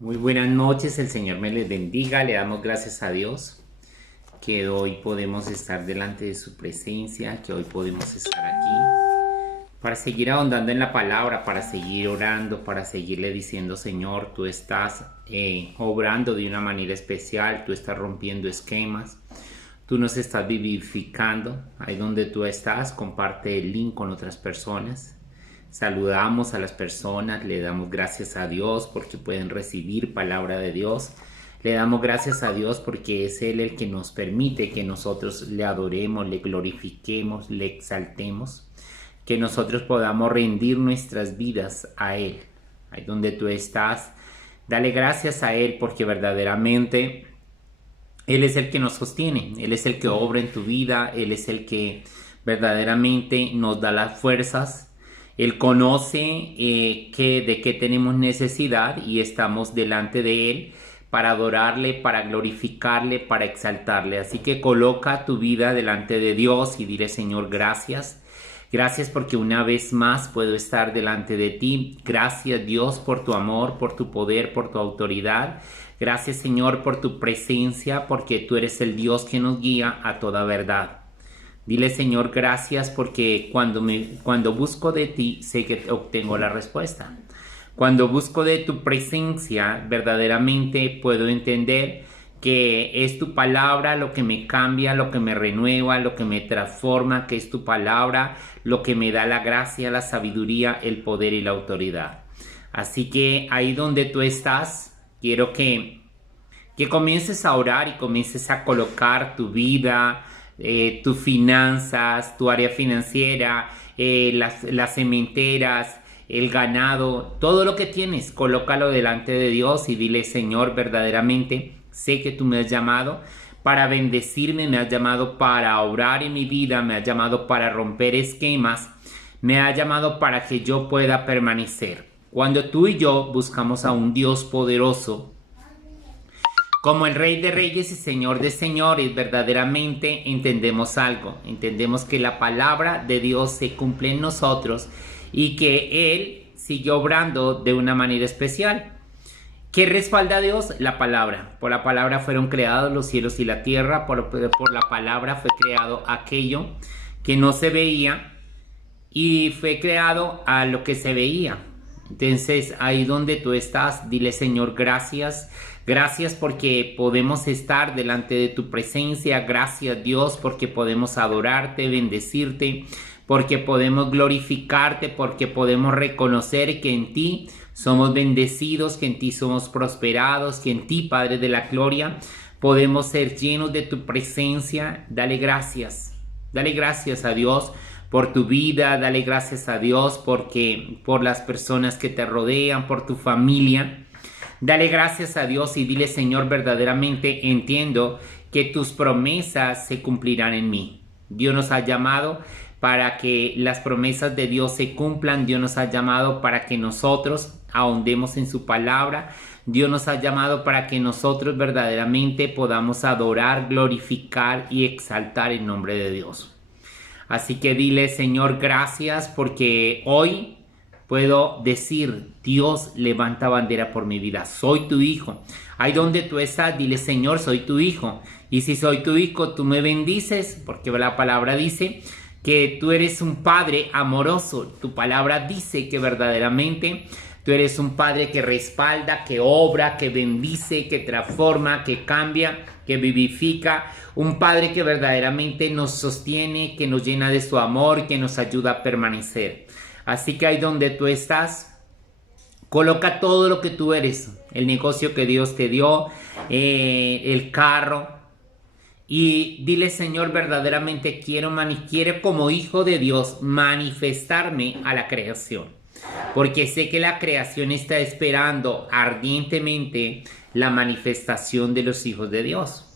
Muy buenas noches, el Señor me les bendiga, le damos gracias a Dios que hoy podemos estar delante de su presencia, que hoy podemos estar aquí para seguir ahondando en la palabra, para seguir orando, para seguirle diciendo: Señor, tú estás obrando de una manera especial, tú estás rompiendo esquemas, tú nos estás vivificando. Ahí donde tú estás, comparte el link con otras personas. Saludamos a las personas, le damos gracias a Dios porque pueden recibir palabra de Dios. Le damos gracias a Dios porque es Él el que nos permite que nosotros le adoremos, le glorifiquemos, le exaltemos, que nosotros podamos rendir nuestras vidas a Él. Ahí donde tú estás, dale gracias a Él porque verdaderamente Él es el que nos sostiene, Él es el que obra en tu vida, Él es el que verdaderamente nos da las fuerzas. Él conoce de qué tenemos necesidad y estamos delante de Él para adorarle, para glorificarle, para exaltarle. Así que coloca tu vida delante de Dios y dile: Señor, gracias. Gracias porque una vez más puedo estar delante de ti. Gracias, Dios, por tu amor, por tu poder, por tu autoridad. Gracias, Señor, por tu presencia, porque tú eres el Dios que nos guía a toda verdad. Dile: Señor, gracias porque cuando busco de ti sé que obtengo la respuesta. Cuando busco de tu presencia, verdaderamente puedo entender que es tu palabra lo que me cambia, lo que me renueva, lo que me transforma, que es tu palabra lo que me da la gracia, la sabiduría, el poder y la autoridad. Así que ahí donde tú estás, quiero que comiences a orar y comiences a colocar tu vida, tus finanzas, tu área financiera, las cementeras, el ganado, todo lo que tienes, colócalo delante de Dios y dile: Señor, verdaderamente sé que tú me has llamado para bendecirme, me has llamado para obrar en mi vida, me has llamado para romper esquemas, me has llamado para que yo pueda permanecer. Cuando tú y yo buscamos a un Dios poderoso, como el Rey de Reyes y Señor de Señores, verdaderamente entendemos algo. Entendemos que la palabra de Dios se cumple en nosotros y que Él sigue obrando de una manera especial. ¿Qué respalda a Dios? La palabra. Por la palabra fueron creados los cielos y la tierra. Por la palabra fue creado aquello que no se veía y fue creado a lo que se veía. Entonces, ahí donde tú estás, dile: Señor, gracias. Gracias porque podemos estar delante de tu presencia. Gracias, Dios, porque podemos adorarte, bendecirte, porque podemos glorificarte, porque podemos reconocer que en ti somos bendecidos, que en ti somos prosperados, que en ti, Padre de la gloria, podemos ser llenos de tu presencia. Dale gracias. Dale gracias a Dios por tu vida. Dale gracias a Dios por las personas que te rodean, por tu familia. Dale gracias a Dios y dile: Señor, verdaderamente entiendo que tus promesas se cumplirán en mí. Dios nos ha llamado para que las promesas de Dios se cumplan. Dios nos ha llamado para que nosotros ahondemos en su palabra. Dios nos ha llamado para que nosotros verdaderamente podamos adorar, glorificar y exaltar el nombre de Dios. Así que dile: Señor, gracias porque hoy puedo decir: Dios levanta bandera por mi vida, soy tu hijo. Ahí donde tú estás, dile: Señor, soy tu hijo. Y si soy tu hijo, tú me bendices, porque la palabra dice que tú eres un padre amoroso. Tu palabra dice que verdaderamente tú eres un padre que respalda, que obra, que bendice, que transforma, que cambia, que vivifica. Un padre que verdaderamente nos sostiene, que nos llena de su amor, que nos ayuda a permanecer. Así que ahí donde tú estás, coloca todo lo que tú eres, el negocio que Dios te dio, el carro, y dile: Señor, verdaderamente quiero como hijo de Dios manifestarme a la creación, porque sé que la creación está esperando ardientemente la manifestación de los hijos de Dios.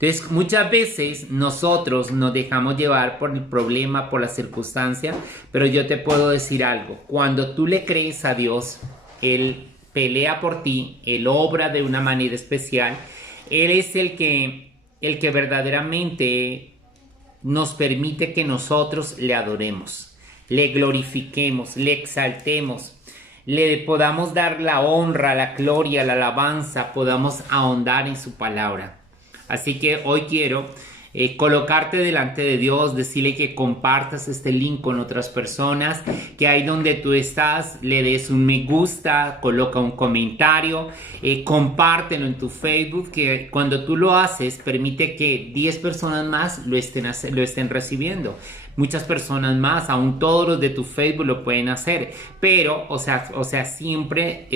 Entonces, muchas veces nosotros nos dejamos llevar por el problema, por la circunstancia, pero yo te puedo decir algo: cuando tú le crees a Dios, Él pelea por ti, Él obra de una manera especial. Él es el que verdaderamente nos permite que nosotros le adoremos, le glorifiquemos, le exaltemos. le podamos dar la honra, la gloria, la alabanza, podamos ahondar en su palabra. Así que hoy quiero colocarte delante de Dios, decirle que compartas este link con otras personas, que ahí donde tú estás le des un me gusta, coloca un comentario, compártelo en tu Facebook, que cuando tú lo haces permite que 10 personas más lo estén recibiendo. Muchas personas más, aún todos los de tu Facebook lo pueden hacer, pero, o sea, siempre,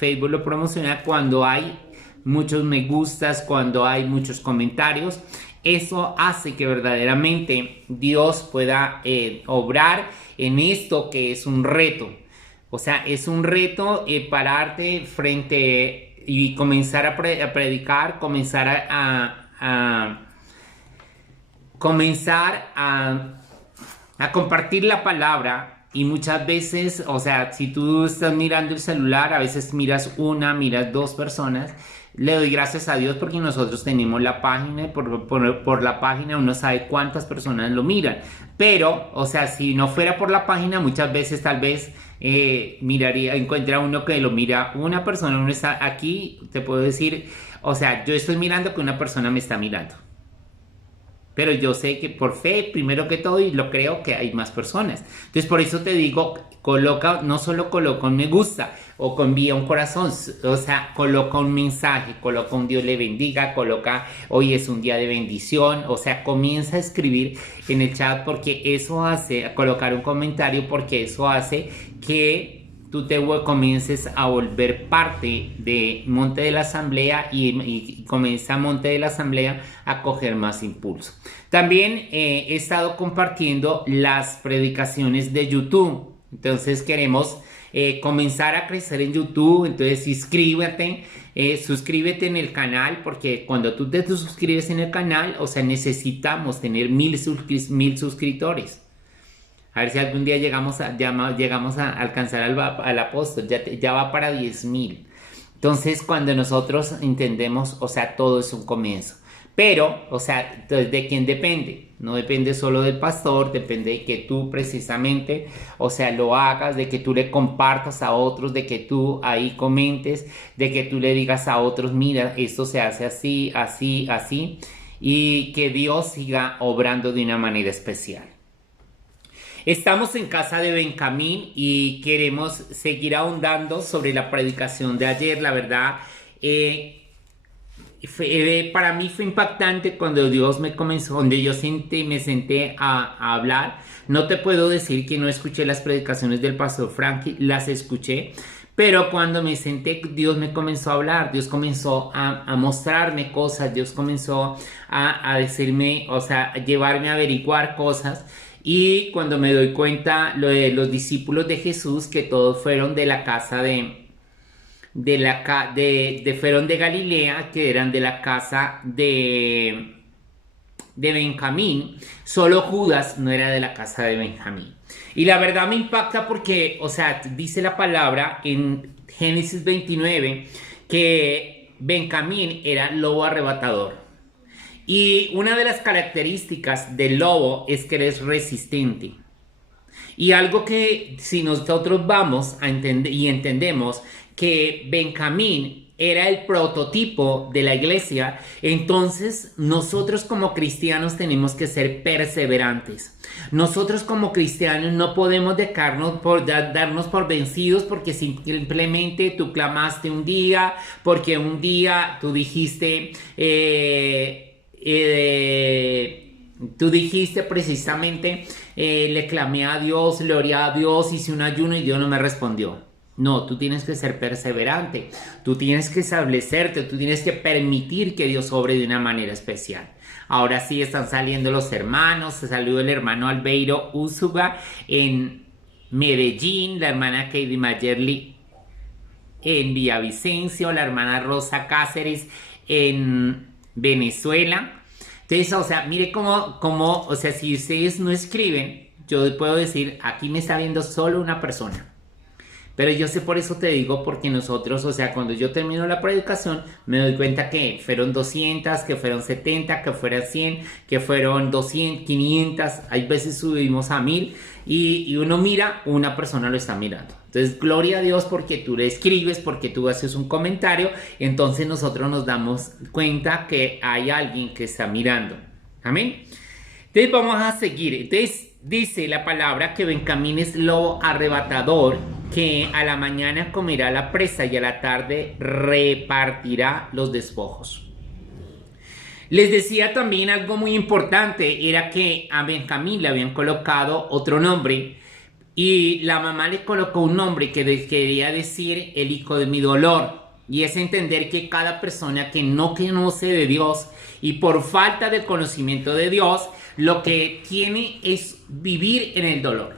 Facebook lo promociona cuando hay muchos me gustas, cuando hay muchos comentarios. Eso hace que verdaderamente Dios pueda obrar en esto que es un reto. O sea, es un reto pararte frente y comenzar a predicar, comenzar a compartir la palabra. Y muchas veces, o sea, si tú estás mirando el celular, a veces miras dos personas. Le doy gracias a Dios porque nosotros tenemos la página y por la página uno sabe cuántas personas lo miran. Pero, o sea, si no fuera por la página, muchas veces tal vez encuentra uno que lo mira una persona. Uno está aquí, te puedo decir, o sea, yo estoy mirando que una persona me está mirando. Pero yo sé que por fe, primero que todo, y lo creo que hay más personas. Entonces, por eso te digo, no solo coloca un me gusta o envía un corazón, o sea, coloca un mensaje, coloca un Dios le bendiga, coloca hoy es un día de bendición, o sea, comienza a escribir en el chat porque eso hace, a colocar un comentario porque eso hace que tú te comiences a volver parte de Monte de la Asamblea y comienza Monte de la Asamblea a coger más impulso. También he estado compartiendo las predicaciones de YouTube. Entonces queremos comenzar a crecer en YouTube. Entonces suscríbete en el canal, porque cuando tú te suscribes en el canal, o sea, necesitamos tener 1000 suscriptores. A ver si algún día llegamos a alcanzar al apóstol, ya va para 10,000. Entonces, cuando nosotros entendemos, o sea, todo es un comienzo. Pero, o sea, entonces, ¿de quién depende? No depende solo del pastor, depende de que tú precisamente, o sea, lo hagas, de que tú le compartas a otros, de que tú ahí comentes, de que tú le digas a otros, mira, esto se hace así, así, así, y que Dios siga obrando de una manera especial. Estamos en casa de Benjamín y queremos seguir ahondando sobre la predicación de ayer. La verdad, para mí fue impactante cuando Dios me comenzó, donde yo me senté a hablar. No te puedo decir que no escuché las predicaciones del pastor Frankie, las escuché. Pero cuando me senté, Dios me comenzó a hablar, Dios comenzó a mostrarme cosas, Dios comenzó a decirme, o sea, a llevarme a averiguar cosas. Y cuando me doy cuenta, los discípulos de Jesús, que todos fueron de la casa fueron de Galilea, que eran de la casa de Benjamín, solo Judas no era de la casa de Benjamín. Y la verdad me impacta porque, o sea, dice la palabra en Génesis 29 que Benjamín era lobo arrebatador. Y una de las características del lobo es que eres resistente. Y algo que si nosotros vamos a entender y entendemos que Benjamín era el prototipo de la iglesia, entonces nosotros como cristianos tenemos que ser perseverantes. Nosotros como cristianos no podemos darnos por vencidos porque simplemente tú clamaste un día, porque un día tú dijiste precisamente, le clamé a Dios, le oré a Dios, hice un ayuno y Dios no me respondió. No, tú tienes que ser perseverante, tú tienes que establecerte, tú tienes que permitir que Dios obre de una manera especial. Ahora sí están saliendo los hermanos, se salió el hermano Albeiro Úsuga en Medellín, la hermana Katie Mayerly en Villavicencio, la hermana Rosa Cáceres en Venezuela. Entonces, o sea, mire cómo, o sea, si ustedes no escriben, yo puedo decir, aquí me está viendo solo una persona. Pero yo sé, por eso te digo, porque nosotros, o sea, cuando yo termino la predicación, me doy cuenta que fueron 200, que fueron 70, que fueron 100, que fueron 200, 500, hay veces subimos a 1000 y uno mira, una persona lo está mirando. Entonces, gloria a Dios porque tú le escribes, porque tú haces un comentario, entonces nosotros nos damos cuenta que hay alguien que está mirando. Amén. Entonces vamos a seguir. Entonces dice la palabra que Benjamín es lobo arrebatador, que a la mañana comerá la presa y a la tarde repartirá los despojos. Les decía también algo muy importante, era que a Benjamín le habían colocado otro nombre y la mamá le colocó un nombre que quería decir el hijo de mi dolor. Y es entender que cada persona que no conoce de Dios y por falta de conocimiento de Dios, lo que tiene es vivir en el dolor.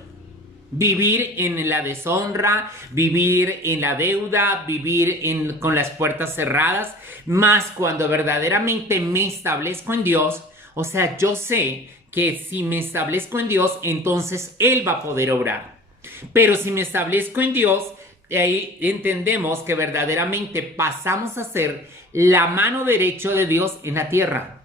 Vivir en la deshonra, vivir en la deuda, vivir con las puertas cerradas. Más cuando verdaderamente me establezco en Dios, o sea, yo sé que si me establezco en Dios, entonces Él va a poder obrar. Pero si me establezco en Dios, ahí entendemos que verdaderamente pasamos a ser la mano derecha de Dios en la tierra.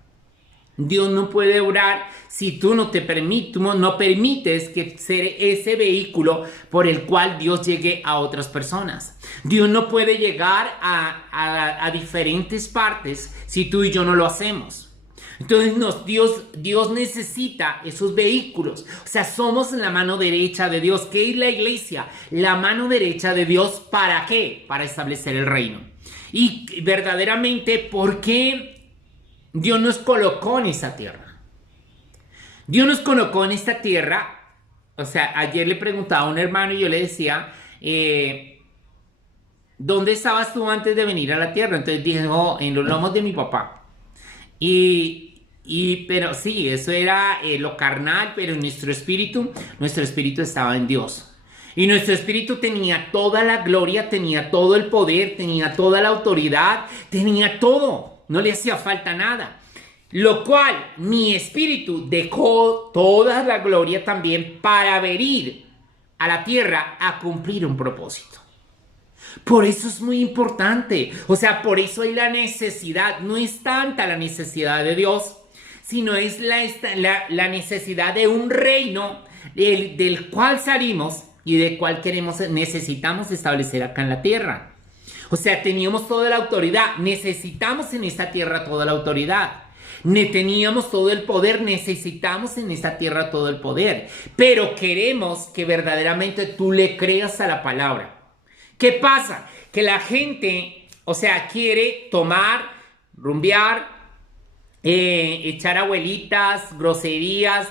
Dios no puede obrar si tú no permites que ser ese vehículo por el cual Dios llegue a otras personas. Dios no puede llegar a diferentes partes si tú y yo no lo hacemos. Entonces Dios necesita esos vehículos. O sea, somos la mano derecha de Dios. ¿Qué es la iglesia? La mano derecha de Dios, ¿para qué? Para establecer el reino. Y verdaderamente, ¿por qué Dios nos colocó en esa tierra? Dios nos colocó en esta tierra. O sea, ayer le preguntaba a un hermano y yo le decía, ¿dónde estabas tú antes de venir a la tierra? Entonces dijo, en los lomos de mi papá. Pero sí, eso era lo carnal, pero nuestro espíritu estaba en Dios. Y nuestro espíritu tenía toda la gloria, tenía todo el poder, tenía toda la autoridad, tenía todo. No le hacía falta nada. Lo cual mi espíritu dejó toda la gloria también para venir a la tierra a cumplir un propósito. Por eso es muy importante. O sea, por eso hay la necesidad. No es tanta la necesidad de Dios, sino es la necesidad de un reino del cual salimos y del cual necesitamos establecer acá en la tierra. O sea, teníamos toda la autoridad, necesitamos en esta tierra toda la autoridad. Teníamos todo el poder, necesitamos en esta tierra todo el poder. Pero queremos que verdaderamente tú le creas a la palabra. ¿Qué pasa? Que la gente, o sea, quiere tomar, rumbear, echar abuelitas, groserías,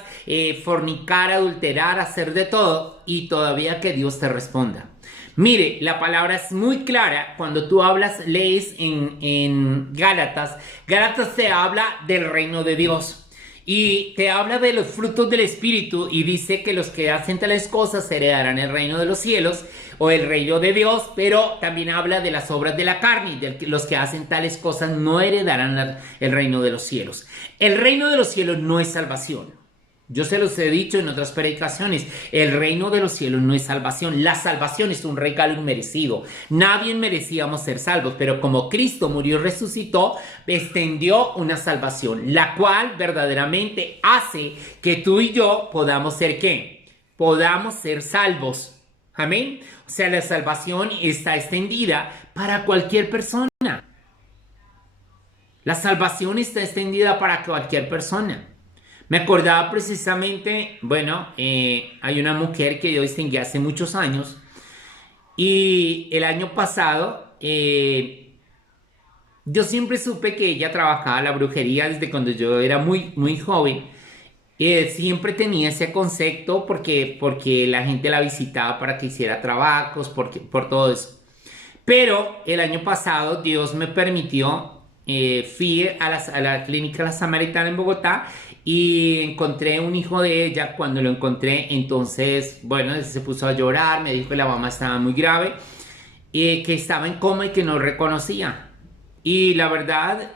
fornicar, adulterar, hacer de todo y todavía que Dios te responda. Mire, la palabra es muy clara. Cuando tú lees en Gálatas te habla del reino de Dios. Y te habla de los frutos del Espíritu y dice que los que hacen tales cosas heredarán el reino de los cielos o el reino de Dios, pero también habla de las obras de la carne y de los que hacen tales cosas no heredarán el reino de los cielos. El reino de los cielos no es salvación. Yo se los he dicho en otras predicaciones, el reino de los cielos no es salvación. La salvación es un regalo inmerecido. Nadie merecíamos ser salvos, pero como Cristo murió y resucitó, extendió una salvación, la cual verdaderamente hace que tú y yo podamos ser ¿qué? Podamos ser salvos. Amén. O sea, la salvación está extendida para cualquier persona. La salvación está extendida para cualquier persona. Me acordaba precisamente, hay una mujer que yo distinguí hace muchos años y el año pasado yo siempre supe que ella trabajaba la brujería desde cuando yo era muy, muy joven. Siempre tenía ese concepto porque la gente la visitaba para que hiciera trabajos, por todo eso. Pero el año pasado Dios me permitió, fui a la clínica La Samaritana en Bogotá y encontré un hijo de ella. Cuando lo encontré, entonces, se puso a llorar, me dijo que la mamá estaba muy grave, que estaba en coma y que no reconocía. Y la verdad,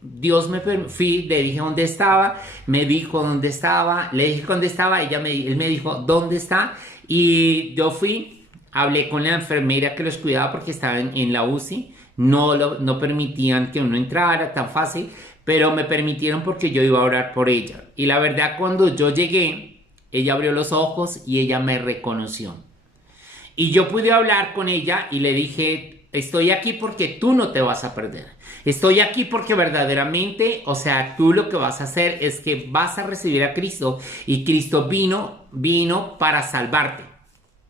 Dios le dije dónde estaba, me dijo dónde estaba, le dije dónde estaba, él me dijo dónde está y yo fui, hablé con la enfermera que los cuidaba porque estaban en la UCI, no permitían que uno entrara tan fácil, pero me permitieron porque yo iba a orar por ella. Y la verdad, cuando yo llegué, ella abrió los ojos y ella me reconoció. Y yo pude hablar con ella y le dije, estoy aquí porque tú no te vas a perder. Estoy aquí porque verdaderamente, o sea, tú lo que vas a hacer es que vas a recibir a Cristo y Cristo vino para salvarte.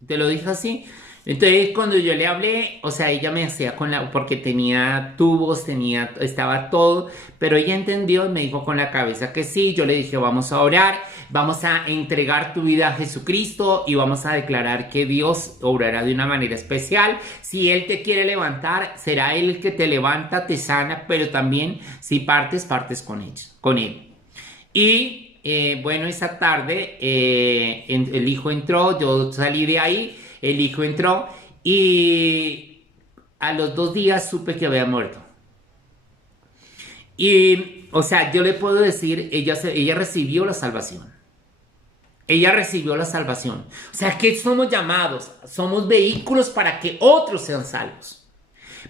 Te lo dije así. Entonces cuando yo le hablé, o sea, ella me hacía porque tenía tubos, estaba todo, pero ella entendió y me dijo con la cabeza que sí. Yo le dije, vamos a orar, vamos a entregar tu vida a Jesucristo y vamos a declarar que Dios obrará de una manera especial. Si Él te quiere levantar, será Él el que te levanta, te sana, pero también si partes con Él. Y bueno, esa tarde el hijo entró, yo salí de ahí. El hijo entró y a los 2 días supe que había muerto. Y, o sea, yo le puedo decir, ella recibió la salvación. Ella recibió la salvación. O sea, que somos llamados, somos vehículos para que otros sean salvos.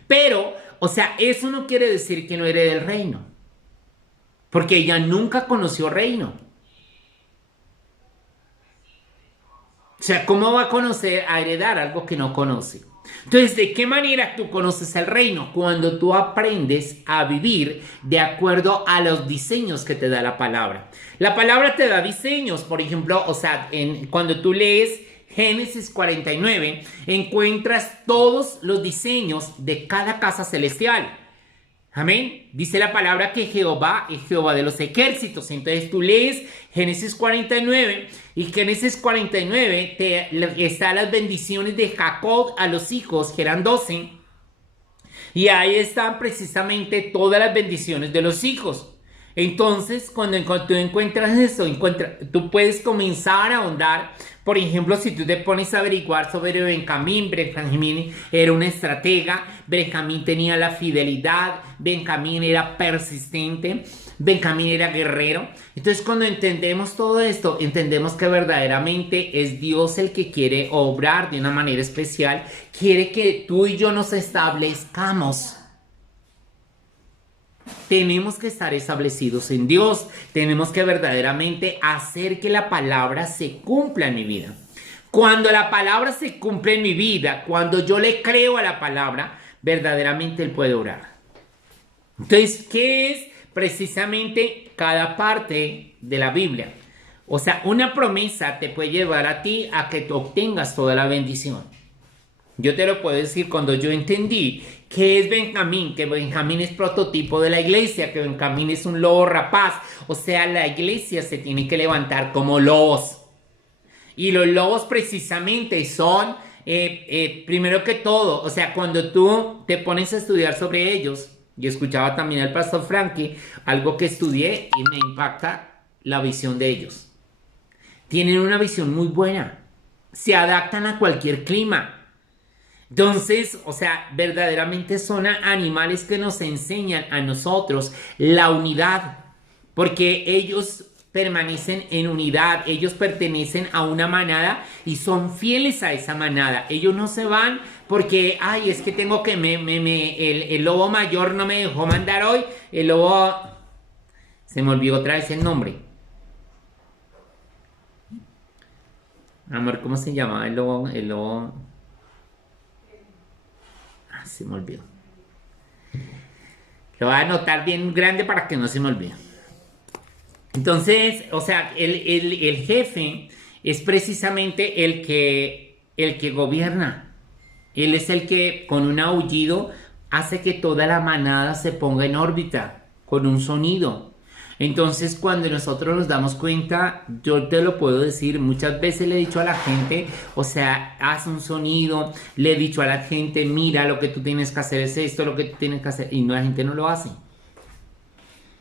Pero, o sea, eso no quiere decir que no herede el reino. Porque ella nunca conoció reino. O sea, ¿cómo va a heredar algo que no conoce? Entonces, ¿de qué manera tú conoces el reino? Cuando tú aprendes a vivir de acuerdo a los diseños que te da la palabra. La palabra te da diseños, por ejemplo, o sea, cuando tú lees Génesis 49, encuentras todos los diseños de cada casa celestial. Amén. Dice la palabra que Jehová es Jehová de los ejércitos. Entonces tú lees Génesis 49 y Génesis 49 están las bendiciones de Jacob a los hijos, que eran 12. Y ahí están precisamente todas las bendiciones de los hijos. Entonces, cuando tú encuentras eso, tú puedes comenzar a ahondar. Por ejemplo, si tú te pones a averiguar sobre Benjamín era un estratega, Benjamín tenía la fidelidad, Benjamín era persistente, Benjamín era guerrero. Entonces, cuando entendemos todo esto, entendemos que verdaderamente es Dios el que quiere obrar de una manera especial, quiere que tú y yo nos establezcamos. Tenemos que estar establecidos en Dios. Tenemos que verdaderamente hacer que la palabra se cumpla en mi vida. Cuando la palabra se cumple en mi vida, cuando yo le creo a la palabra, verdaderamente Él puede orar. Entonces, ¿qué es precisamente cada parte de la Biblia? O sea, una promesa te puede llevar a ti a que tú obtengas toda la bendición. Yo te lo puedo decir cuando yo entendí qué es Benjamín, que Benjamín es prototipo de la iglesia, que Benjamín es un lobo rapaz. O sea, la iglesia se tiene que levantar como lobos. Y los lobos precisamente son, primero que todo, o sea, cuando tú te pones a estudiar sobre ellos, yo escuchaba también al pastor Frankie, algo que estudié y me impacta la visión de ellos. Tienen una visión muy buena, se adaptan a cualquier clima. Entonces, o sea, verdaderamente son animales que nos enseñan a nosotros la unidad, porque ellos permanecen en unidad, ellos pertenecen a una manada y son fieles a esa manada. Ellos no se van porque, ay, es que tengo que, el lobo mayor no me dejó mandar hoy, el lobo, se me olvidó otra vez el nombre. Amor, ¿cómo se llamaba el lobo? Se me olvidó. Lo voy a anotar bien grande para que no se me olvide. Entonces, o sea, el jefe es precisamente el que gobierna. Él es el que con un aullido hace que toda la manada se ponga en órbita con un sonido. Entonces, cuando nosotros nos damos cuenta, yo te lo puedo decir, muchas veces le he dicho a la gente, o sea, haz un sonido, le he dicho a la gente, mira, lo que tú tienes que hacer es esto, lo que tú tienes que hacer, y la gente no lo hace.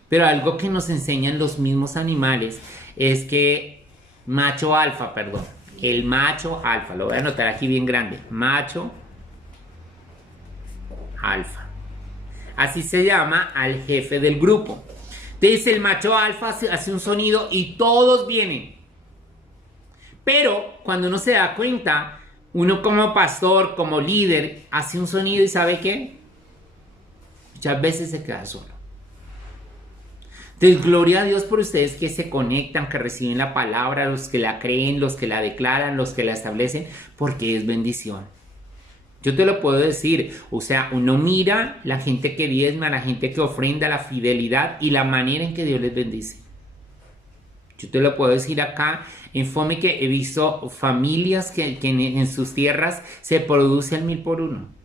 Pero algo que nos enseñan los mismos animales es que el macho alfa, lo voy a anotar aquí bien grande, macho alfa. Así se llama al jefe del grupo. Entonces el macho alfa hace un sonido y todos vienen. Pero cuando uno se da cuenta, uno como pastor, como líder, hace un sonido y ¿sabe qué? Muchas veces se queda solo. Entonces, gloria a Dios por ustedes que se conectan, que reciben la palabra, los que la creen, los que la declaran, los que la establecen, porque es bendición. Yo te lo puedo decir, o sea, uno mira la gente que diezma, la gente que ofrenda, la fidelidad y la manera en que Dios les bendice. Yo te lo puedo decir acá en FOME, que he visto familias que en sus tierras se produce el 1000 por 1.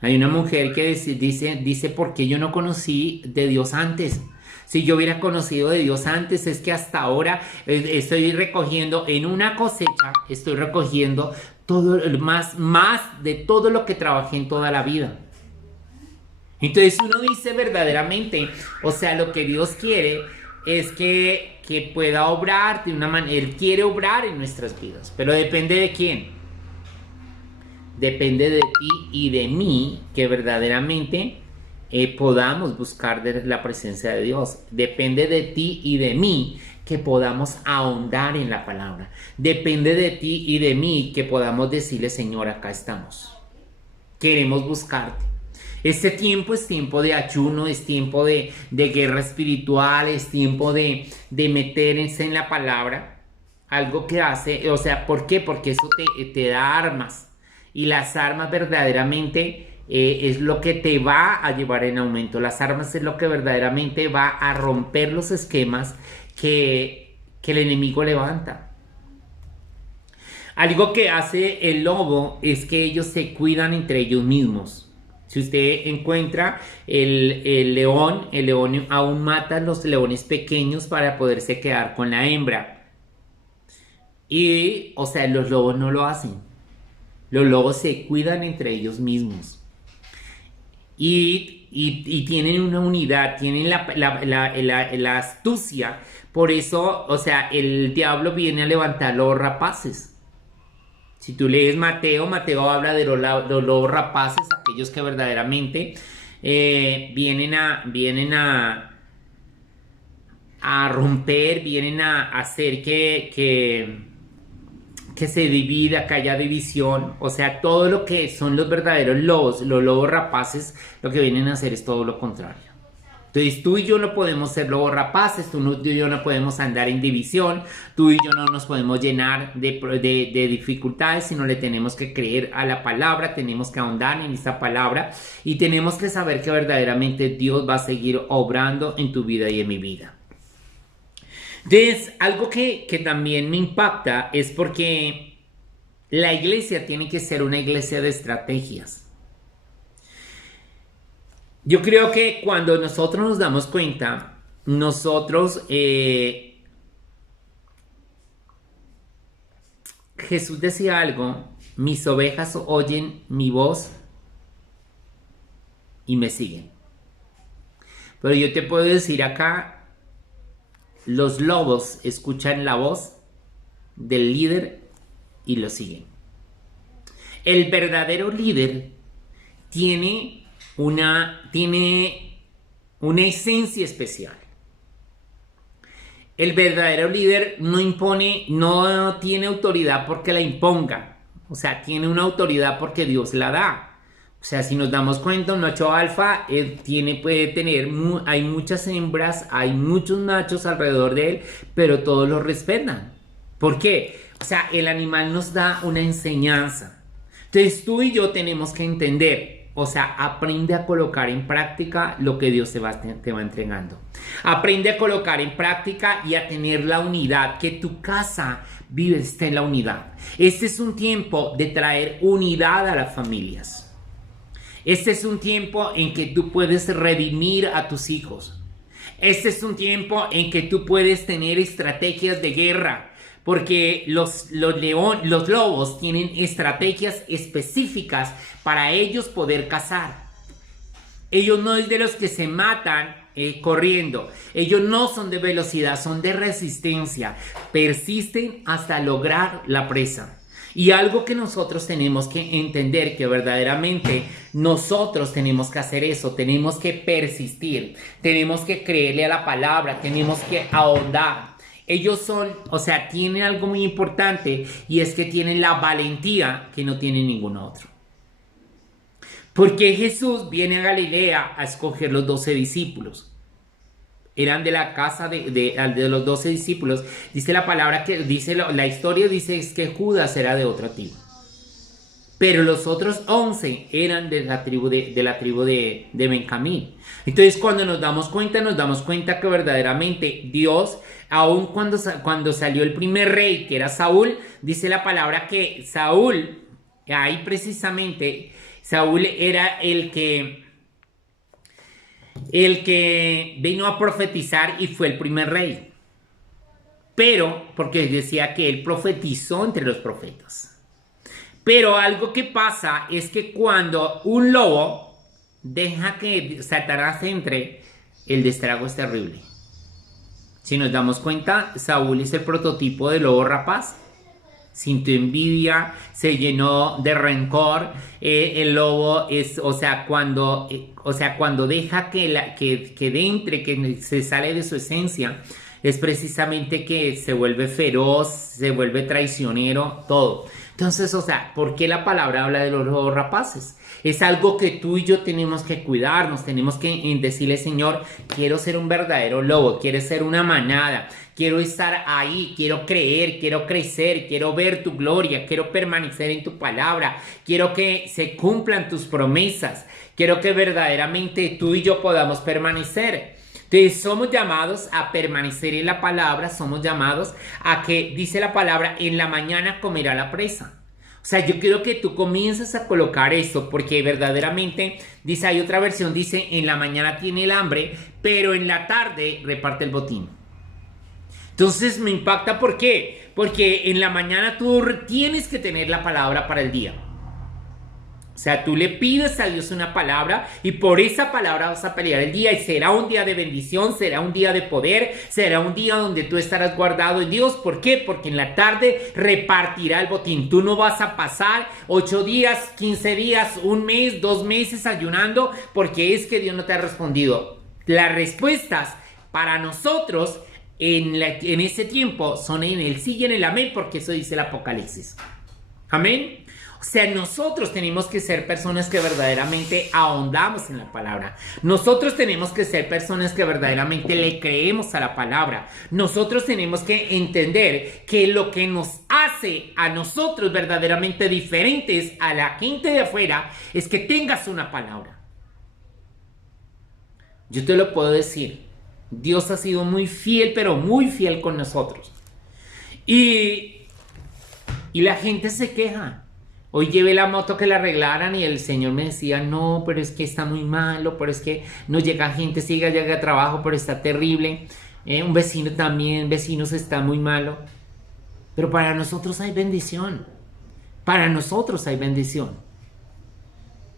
Hay una mujer que dice, ¿por qué yo no conocí de Dios antes? Si yo hubiera conocido de Dios antes, es que hasta ahora estoy recogiendo en una cosecha, estoy recogiendo todo más de todo lo que trabajé en toda la vida. Entonces uno dice verdaderamente, o sea, lo que Dios quiere es que pueda obrar de una manera. Él quiere obrar en nuestras vidas, pero depende de quién. Depende de ti y de mí que verdaderamente podamos buscar de la presencia de Dios. Depende de ti y de mí que podamos ahondar en la palabra. Depende de ti y de mí que podamos decirle, Señor, acá estamos. Queremos buscarte. Este tiempo es tiempo de ayuno, es tiempo de guerra espiritual, es tiempo de meterse en la palabra. Algo que hace, o sea, ¿por qué? Porque eso te da armas. Y las armas verdaderamente es lo que te va a llevar en aumento. Las armas es lo que verdaderamente va a romper los esquemas que el enemigo levanta. Algo que hace el lobo es que ellos se cuidan entre ellos mismos. Si usted encuentra el león aún mata a los leones pequeños para poderse quedar con la hembra. Y, o sea, los lobos no lo hacen. Los lobos se cuidan entre ellos mismos. Y tienen una unidad, tienen la astucia. Por eso, o sea, el diablo viene a levantar los rapaces. Si tú lees Mateo habla de los lobos rapaces, aquellos que verdaderamente vienen a romper, vienen a hacer que se divida, que haya división. O sea, todo lo que son los verdaderos lobos, los lobos rapaces, lo que vienen a hacer es todo lo contrario. Entonces tú y yo no podemos ser lobos rapaces, tú y yo no podemos andar en división, tú y yo no nos podemos llenar de dificultades, sino le tenemos que creer a la palabra, tenemos que ahondar en esta palabra y tenemos que saber que verdaderamente Dios va a seguir obrando en tu vida y en mi vida. Entonces, algo que también me impacta es porque la iglesia tiene que ser una iglesia de estrategias. Yo creo que cuando nosotros nos damos cuenta, Jesús decía algo, mis ovejas oyen mi voz y me siguen. Pero yo te puedo decir acá, los lobos escuchan la voz del líder y lo siguen. El verdadero líder tiene una esencia especial. El verdadero líder no impone, no tiene autoridad porque la imponga. O sea, tiene una autoridad porque Dios la da. O sea, si nos damos cuenta, un macho alfa hay muchas hembras, hay muchos machos alrededor de él, pero todos lo respetan. ¿Por qué? O sea, el animal nos da una enseñanza. Entonces tú y yo tenemos que entender. O sea, aprende a colocar en práctica lo que Dios te va entregando. Aprende a colocar en práctica y a tener la unidad, que tu casa esté en la unidad. Este es un tiempo de traer unidad a las familias. Este es un tiempo en que tú puedes redimir a tus hijos. Este es un tiempo en que tú puedes tener estrategias de guerra. Porque los lobos tienen estrategias específicas para ellos poder cazar. Ellos no es de los que se matan corriendo. Ellos no son de velocidad, son de resistencia. Persisten hasta lograr la presa. Y algo que nosotros tenemos que entender, que verdaderamente nosotros tenemos que hacer eso, tenemos que persistir, tenemos que creerle a la palabra, tenemos que ahondar. Ellos tienen algo muy importante y es que tienen la valentía que no tiene ningún otro. Porque Jesús viene a Galilea a escoger los 12 discípulos. Eran de la casa de los 12 discípulos. Dice la palabra que dice la historia dice es que Judas era de otra tribu. Pero los otros 11 eran de la tribu de Benjamín. Entonces cuando nos damos cuenta que verdaderamente Dios, aun cuando salió el primer rey, que era Saúl, dice la palabra que Saúl, ahí precisamente, Saúl era el que vino a profetizar y fue el primer rey. Pero, porque decía que él profetizó entre los profetas. Pero algo que pasa es que cuando un lobo deja que Satanás entre, el destrago es terrible. Si nos damos cuenta, Saúl es el prototipo del lobo rapaz. Sintió envidia, se llenó de rencor. El lobo es, cuando deja que entre, que se sale de su esencia, es precisamente que se vuelve feroz, se vuelve traicionero, todo. Entonces, ¿por qué la palabra habla de los lobos rapaces? Es algo que tú y yo tenemos que cuidarnos, tenemos que decirle, Señor, quiero ser un verdadero lobo, quiero ser una manada, quiero estar ahí, quiero creer, quiero crecer, quiero ver tu gloria, quiero permanecer en tu palabra, quiero que se cumplan tus promesas, quiero que verdaderamente tú y yo podamos permanecer. Entonces somos llamados a permanecer en la palabra, somos llamados a que, dice la palabra, en la mañana comerá la presa. Yo quiero que tú comiences a colocar esto, porque verdaderamente, dice, hay otra versión, dice, en la mañana tiene el hambre, pero en la tarde reparte el botín. Entonces me impacta, ¿por qué? Porque en la mañana tú tienes que tener la palabra para el día. Tú le pides a Dios una palabra y por esa palabra vas a pelear el día y será un día de bendición, será un día de poder, será un día donde tú estarás guardado en Dios. ¿Por qué? Porque en la tarde repartirá el botín. Tú no vas a pasar 8 días, 15 días, 1 mes, 2 meses ayunando porque es que Dios no te ha respondido. Las respuestas para nosotros en ese tiempo son en el sí y en el amén, porque eso dice el Apocalipsis. Amén. Nosotros tenemos que ser personas que verdaderamente ahondamos en la palabra. Nosotros tenemos que ser personas que verdaderamente le creemos a la palabra. Nosotros tenemos que entender que lo que nos hace a nosotros verdaderamente diferentes a la gente de afuera es que tengas una palabra. Yo te lo puedo decir. Dios ha sido muy fiel, pero muy fiel con nosotros. Y la gente se queja. Hoy llevé la moto que la arreglaran y el señor me decía, no, pero es que está muy malo, pero es que no llega gente, sí llega a trabajo, pero está terrible. Un vecino también, vecinos está muy malo. Pero para nosotros hay bendición. Para nosotros hay bendición.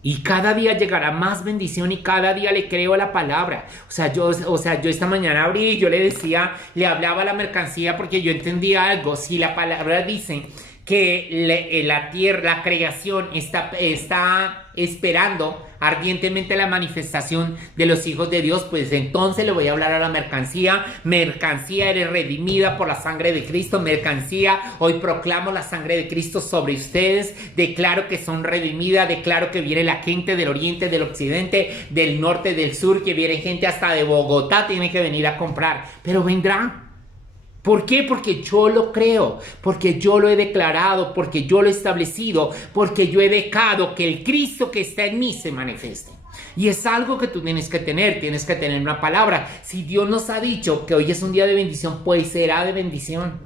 Y cada día llegará más bendición y cada día le creo a la palabra. Yo esta mañana abrí y yo le hablaba a la mercancía porque yo entendía algo. Si la palabra dice que la tierra, la creación está esperando ardientemente la manifestación de los hijos de Dios, pues entonces le voy a hablar a la mercancía. Mercancía, eres redimida por la sangre de Cristo. Mercancía, hoy proclamo la sangre de Cristo sobre ustedes. Declaro que son redimidas. Declaro que viene la gente del oriente, del occidente, del norte, del sur, que viene gente hasta de Bogotá, tiene que venir a comprar, pero vendrá. ¿Por qué? Porque yo lo creo, porque yo lo he declarado, porque yo lo he establecido, porque yo he dejado que el Cristo que está en mí se manifieste. Y es algo que tú tienes que tener una palabra. Si Dios nos ha dicho que hoy es un día de bendición, pues será de bendición.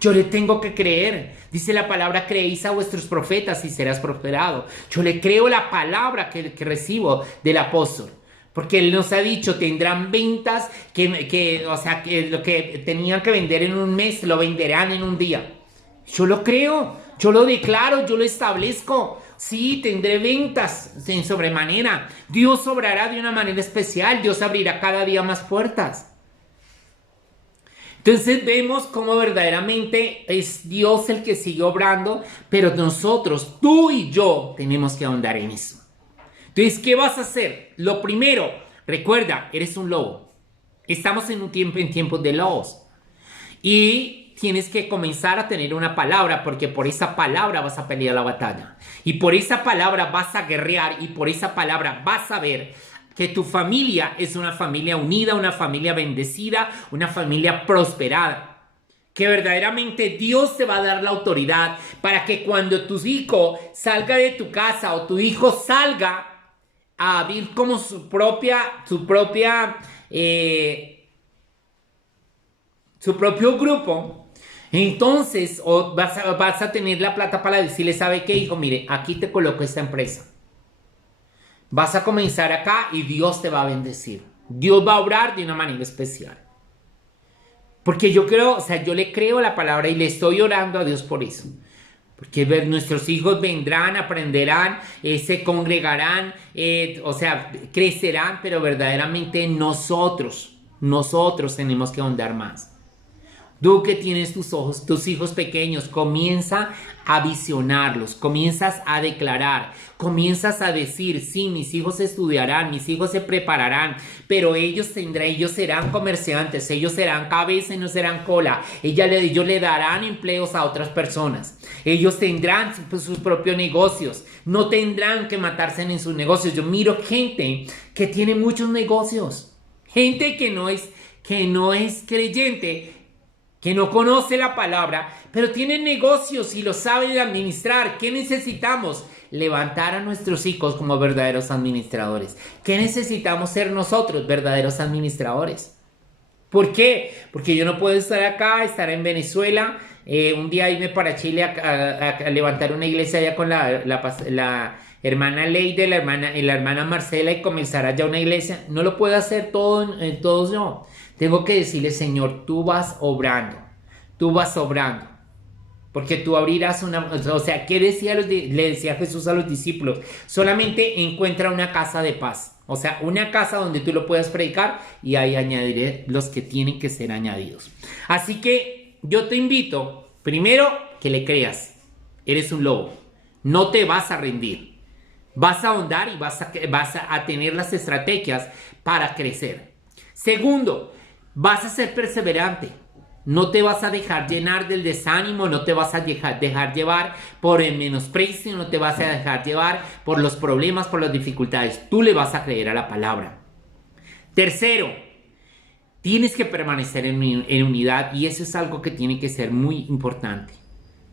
Yo le tengo que creer. Dice la palabra, creéis a vuestros profetas y serás prosperado. Yo le creo la palabra que recibo del apóstol. Porque Él nos ha dicho, tendrán ventas que lo que tenían que vender en un mes, lo venderán en un día. Yo lo creo, yo lo declaro, yo lo establezco. Sí, tendré ventas en sobremanera. Dios obrará de una manera especial. Dios abrirá cada día más puertas. Entonces vemos cómo verdaderamente es Dios el que sigue obrando, pero nosotros, tú y yo, tenemos que ahondar en eso. Entonces, ¿qué vas a hacer? Lo primero, recuerda, eres un lobo. Estamos en tiempos de lobos. Y tienes que comenzar a tener una palabra, porque por esa palabra vas a pelear la batalla. Y por esa palabra vas a guerrear, y por esa palabra vas a ver que tu familia es una familia unida, una familia bendecida, una familia prosperada. Que verdaderamente Dios te va a dar la autoridad para que cuando tu hijo salga de tu casa o tu hijo salga a abrir como su propio grupo, entonces vas a tener la plata para decirle, ¿sabe qué, hijo? Mire, aquí te coloco esta empresa. Vas a comenzar acá y Dios te va a bendecir. Dios va a obrar de una manera especial. Porque yo creo, o sea, yo le creo a la palabra y le estoy orando a Dios por eso. Porque nuestros hijos vendrán, aprenderán, se congregarán, o sea, crecerán, pero verdaderamente nosotros tenemos que ahondar más. Tú que tienes tus hijos pequeños, comienza a visionarlos, comienzas a declarar, comienzas a decir, sí, mis hijos estudiarán, mis hijos se prepararán, pero ellos serán comerciantes, ellos serán cabeza y no serán cola, ellos le darán empleos a otras personas, ellos tendrán sus propios negocios, no tendrán que matarse en sus negocios. Yo miro gente que tiene muchos negocios, gente que no es creyente, que no conoce la palabra, pero tienen negocios y lo saben administrar. ¿Qué necesitamos? Levantar a nuestros hijos como verdaderos administradores. ¿Qué necesitamos ser nosotros, verdaderos administradores? ¿Por qué? Porque yo no puedo estar acá, estar en Venezuela, un día irme para Chile a levantar una iglesia allá con la hermana Leide, la hermana Marcela, y comenzar allá una iglesia. No lo puedo hacer todos yo. Tengo que decirle, Señor, tú vas obrando, porque tú abrirás o sea, ¿qué le decía Jesús a los discípulos? Solamente encuentra una casa de paz, o sea, una casa donde tú lo puedas predicar, y ahí añadiré los que tienen que ser añadidos. Así que yo te invito, primero, que le creas, eres un lobo, no te vas a rendir, vas a ahondar y vas a tener las estrategias para crecer. Segundo, vas a ser perseverante. No te vas a dejar llenar del desánimo, no te vas a dejar llevar por el menosprecio, no te vas a dejar llevar por los problemas, por las dificultades. Tú le vas a creer a la palabra. Tercero, tienes que permanecer en unidad, y eso es algo que tiene que ser muy importante.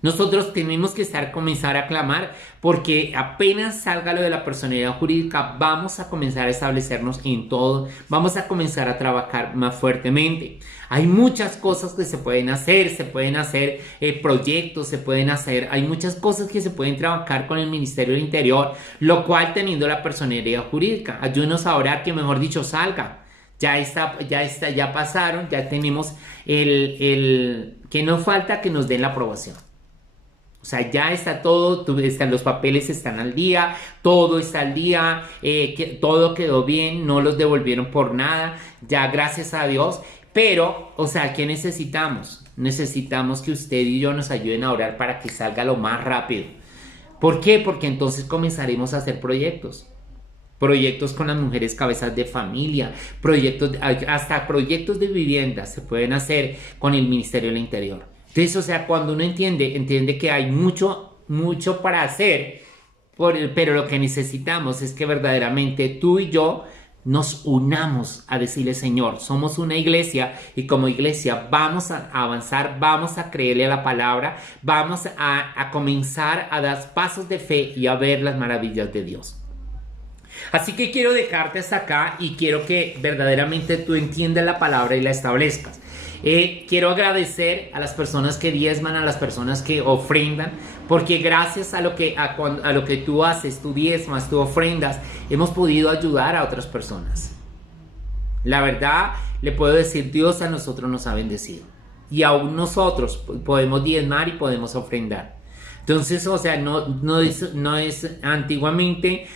Nosotros tenemos que comenzar a clamar, porque apenas salga lo de la personalidad jurídica, vamos a comenzar a establecernos en todo, vamos a comenzar a trabajar más fuertemente. Hay muchas cosas que se pueden hacer proyectos, hay muchas cosas que se pueden trabajar con el Ministerio del Interior, lo cual, teniendo la personalidad jurídica, ayúdenos a orar que, mejor dicho, salga. Ya pasaron, ya tenemos que no falta que nos den la aprobación. O sea, ya está todo, los papeles están al día, todo está al día, todo quedó bien, no los devolvieron por nada, ya gracias a Dios. Pero, o sea, ¿qué necesitamos? Necesitamos que usted y yo nos ayuden a orar para que salga lo más rápido. ¿Por qué? Porque entonces comenzaremos a hacer proyectos con las mujeres cabezas de familia, hasta proyectos de vivienda se pueden hacer con el Ministerio del Interior. Entonces, o sea, cuando uno entiende que hay mucho para hacer, pero lo que necesitamos es que verdaderamente tú y yo nos unamos a decirle, Señor, somos una iglesia, y como iglesia vamos a avanzar, vamos a creerle a la palabra, vamos a comenzar a dar pasos de fe y a ver las maravillas de Dios. Así que quiero dejarte hasta acá, y quiero que verdaderamente tú entiendas la palabra y la establezcas. Quiero agradecer a las personas que diezman, a las personas que ofrendan, porque gracias a lo que tú haces, tú diezmas, tú ofrendas, hemos podido ayudar a otras personas. La verdad, le puedo decir, Dios a nosotros nos ha bendecido, y aún nosotros podemos diezmar y podemos ofrendar. Entonces, o sea, no es antiguamente,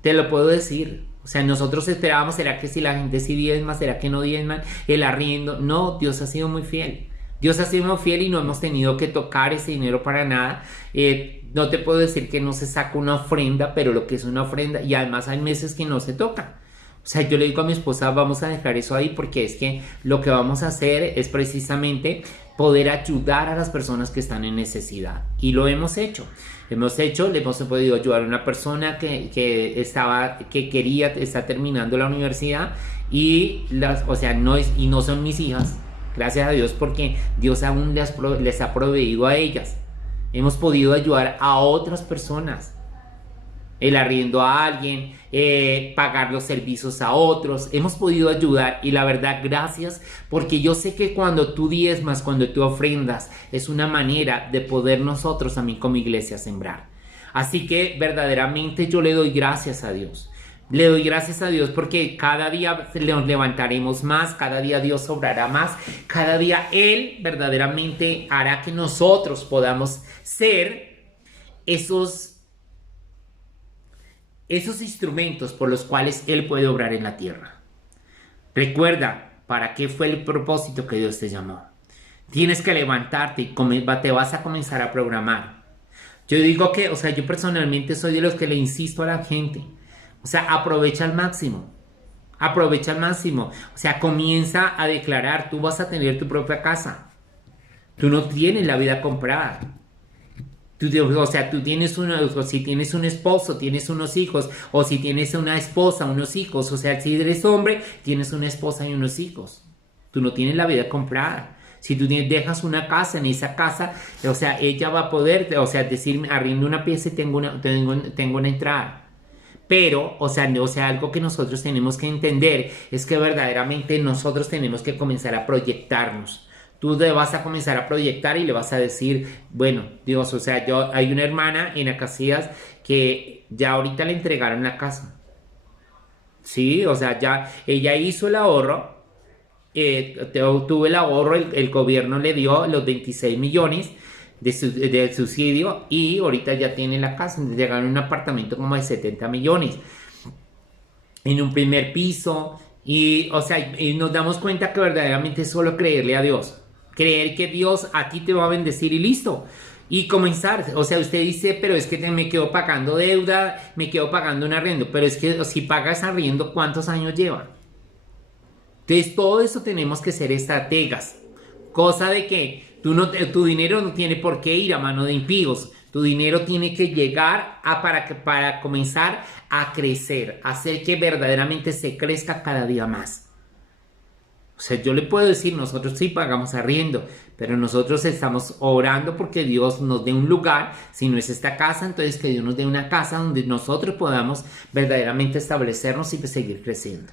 te lo puedo decir. O sea, nosotros esperábamos, ¿será que si la gente sí diezma? ¿Será que no diezman? El arriendo. No, Dios ha sido muy fiel. Dios ha sido muy fiel y no hemos tenido que tocar ese dinero para nada. No te puedo decir que no se saca una ofrenda, pero lo que es una ofrenda, y además hay meses que no se toca. O sea, yo le digo a mi esposa, vamos a dejar eso ahí, porque es que lo que vamos a hacer es precisamente poder ayudar a las personas que están en necesidad. Y lo hemos hecho. Le hemos podido ayudar a una persona que quería, está terminando la universidad y no son mis hijas. Gracias a Dios, porque Dios aún les ha proveído a ellas. Hemos podido ayudar a otras personas. El arriendo a alguien, pagar los servicios a otros. Hemos podido ayudar y la verdad, gracias, porque yo sé que cuando tú diezmas, cuando tú ofrendas, es una manera de poder nosotros también como iglesia sembrar. Así que verdaderamente yo le doy gracias a Dios. Le doy gracias a Dios porque cada día nos levantaremos más, cada día Dios obrará más, cada día Él verdaderamente hará que nosotros podamos ser esos instrumentos por los cuales Él puede obrar en la tierra. Recuerda, ¿para qué fue el propósito que Dios te llamó? Tienes que levantarte y te vas a comenzar a programar. Yo digo que, yo personalmente soy de los que le insisto a la gente, aprovecha al máximo. Aprovecha al máximo. Comienza a declarar, tú vas a tener tu propia casa. Tú no tienes la vida comprada. Tú tienes si tienes un esposo, tienes unos hijos, o si tienes una esposa, unos hijos, si eres hombre, tienes una esposa y unos hijos. Tú no tienes la vida comprada. Si tú dejas una casa, en esa casa, ella va a poder, decirme, arriendo una pieza y tengo una entrada. Pero, algo que nosotros tenemos que entender es que verdaderamente nosotros tenemos que comenzar a proyectarnos. Tú te vas a comenzar a proyectar y le vas a decir, bueno, Dios, hay una hermana en Acacias que ya ahorita le entregaron la casa. Sí, ya ella hizo el ahorro, tuvo el ahorro, el gobierno le dio los 26 millones de subsidio y ahorita ya tiene la casa, llegaron a un apartamento como de 70 millones en un primer piso y nos damos cuenta que verdaderamente es solo creerle a Dios. Creer que Dios a ti te va a bendecir y listo. Y comenzar, usted dice, pero es que me quedo pagando deuda, me quedo pagando un arriendo, pero es que si pagas arriendo, ¿cuántos años lleva? Entonces todo eso tenemos que ser estrategas, cosa de que tu dinero no tiene por qué ir a mano de impíos, tu dinero tiene que llegar para comenzar a crecer, hacer que verdaderamente se crezca cada día más. Yo le puedo decir, nosotros sí pagamos arriendo, pero nosotros estamos orando porque Dios nos dé un lugar. Si no es esta casa, entonces que Dios nos dé una casa donde nosotros podamos verdaderamente establecernos y seguir creciendo.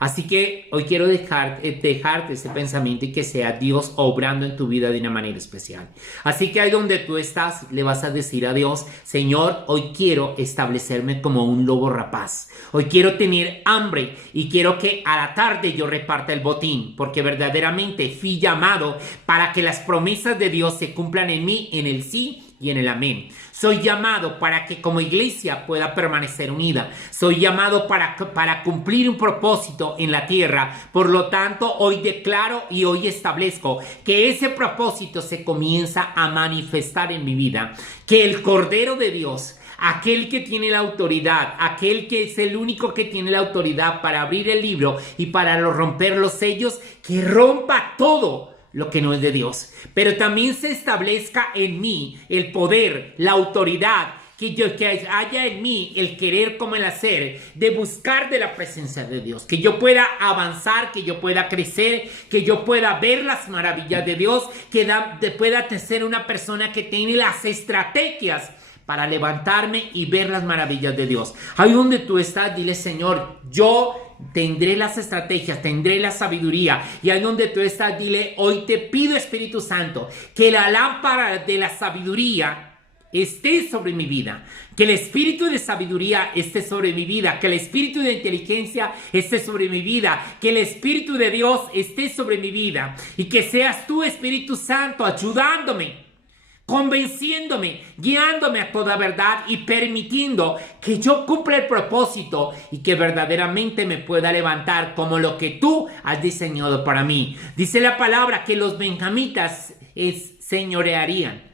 Así que hoy quiero dejarte ese pensamiento y que sea Dios obrando en tu vida de una manera especial. Así que ahí donde tú estás, le vas a decir a Dios, Señor, hoy quiero establecerme como un lobo rapaz. Hoy quiero tener hambre y quiero que a la tarde yo reparta el botín, porque verdaderamente fui llamado para que las promesas de Dios se cumplan en mí, en el sí y en el amén. Soy llamado para que como iglesia pueda permanecer unida. Soy llamado para cumplir un propósito en la tierra. Por lo tanto, hoy declaro y hoy establezco que ese propósito se comienza a manifestar en mi vida. Que el Cordero de Dios, aquel que tiene la autoridad, aquel que es el único que tiene la autoridad para abrir el libro y para romper los sellos, que rompa todo lo que no es de Dios, pero también se establezca en mí el poder, la autoridad, que haya en mí el querer como el hacer, de buscar de la presencia de Dios, que yo pueda avanzar, que yo pueda crecer, que yo pueda ver las maravillas de Dios, que pueda ser una persona que tiene las estrategias para levantarme y ver las maravillas de Dios. Ahí donde tú estás, dile, Señor, yo tendré las estrategias, tendré la sabiduría. Y ahí donde tú estás, dile, hoy te pido, Espíritu Santo, que la lámpara de la sabiduría esté sobre mi vida, que el espíritu de sabiduría esté sobre mi vida, que el espíritu de inteligencia esté sobre mi vida, que el espíritu de Dios esté sobre mi vida y que seas tú, Espíritu Santo, ayudándome, convenciéndome, guiándome a toda verdad y permitiendo que yo cumpla el propósito y que verdaderamente me pueda levantar como lo que tú has diseñado para mí. Dice la palabra que los benjamitas señorearían,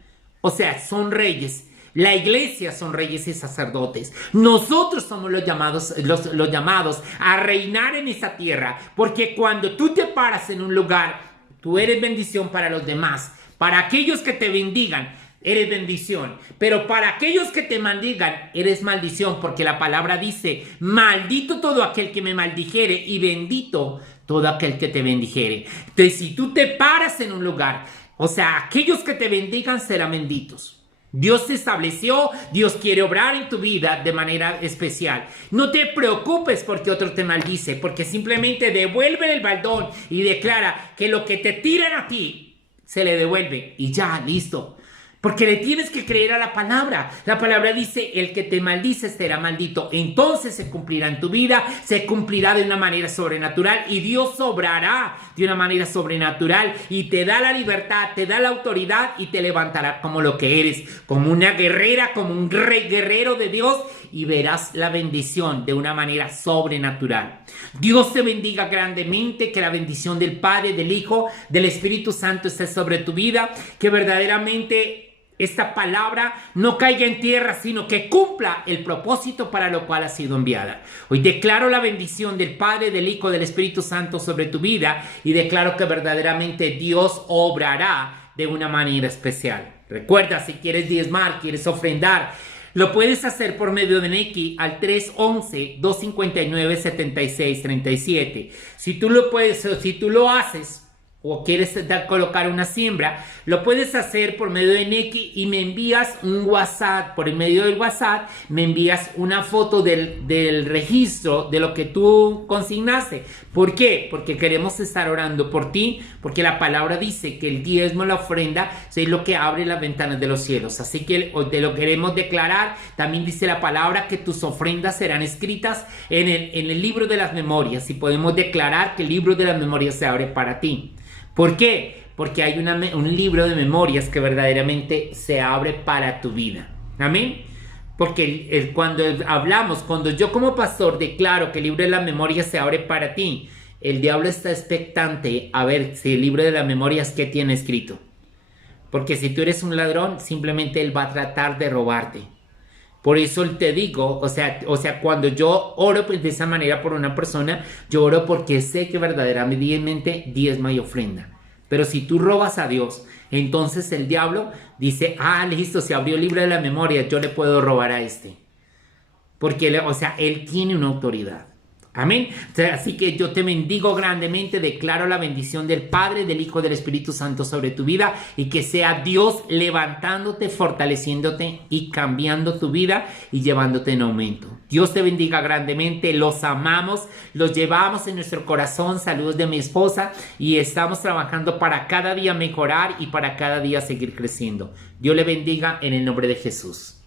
son reyes. La iglesia son reyes y sacerdotes. Nosotros somos los llamados a reinar en esa tierra, porque cuando tú te paras en un lugar, Tú eres bendición para los demás. Para aquellos que te bendigan, eres bendición. Pero para aquellos que te maldigan, eres maldición. Porque la palabra dice, maldito todo aquel que me maldijere y bendito todo aquel que te bendijere. Entonces, si tú te paras en un lugar, o sea, aquellos que te bendigan serán benditos. Dios te estableció, Dios quiere obrar en tu vida de manera especial. No te preocupes porque otro te maldice, porque simplemente devuelve el baldón y declara que lo que te tiran a ti se le devuelve y ya, listo. Porque le tienes que creer a la palabra. La palabra dice, el que te maldice será maldito. Entonces se cumplirá en tu vida, se cumplirá de una manera sobrenatural y Dios obrará de una manera sobrenatural y te da la libertad, te da la autoridad y te levantará como lo que eres, como una guerrera, como un guerrero de Dios y verás la bendición de una manera sobrenatural. Dios te bendiga grandemente, que la bendición del Padre, del Hijo, del Espíritu Santo esté sobre tu vida, que verdaderamente esta palabra no caiga en tierra, sino que cumpla el propósito para lo cual ha sido enviada. Hoy declaro la bendición del Padre, del Hijo, del Espíritu Santo sobre tu vida y declaro que verdaderamente Dios obrará de una manera especial. Recuerda, si quieres diezmar, quieres ofrendar, lo puedes hacer por medio de Nequi al 311-259-7637. Si tú lo haces o quieres colocar una siembra, lo puedes hacer por medio de Nequi y me envías un WhatsApp. Por el medio del WhatsApp me envías una foto del registro de lo que tú consignaste. ¿Por qué? Porque queremos estar orando por ti, porque la palabra dice que el diezmo, la ofrenda, es lo que abre las ventanas de los cielos. Así que te lo queremos declarar. También dice la palabra que tus ofrendas serán escritas en el libro de las memorias, y podemos declarar que el libro de las memorias se abre para ti. ¿Por qué? Porque hay un libro de memorias que verdaderamente se abre para tu vida. Amén. Porque cuando yo como pastor declaro que el libro de las memorias se abre para ti, el diablo está expectante a ver si el libro de las memorias qué tiene escrito. Porque si tú eres un ladrón, simplemente él va a tratar de robarte. Por eso te digo, o sea, cuando yo oro de esa manera por una persona, yo oro porque sé que verdaderamente diezma y ofrenda. Pero si tú robas a Dios, entonces el diablo dice, listo, se abrió el libro de la memoria, yo le puedo robar a este. Porque, él tiene una autoridad. Amén. Así que yo te bendigo grandemente, declaro la bendición del Padre, del Hijo, del Espíritu Santo sobre tu vida y que sea Dios levantándote, fortaleciéndote y cambiando tu vida y llevándote en aumento. Dios te bendiga grandemente, los amamos, los llevamos en nuestro corazón, saludos de mi esposa y estamos trabajando para cada día mejorar y para cada día seguir creciendo. Dios le bendiga en el nombre de Jesús.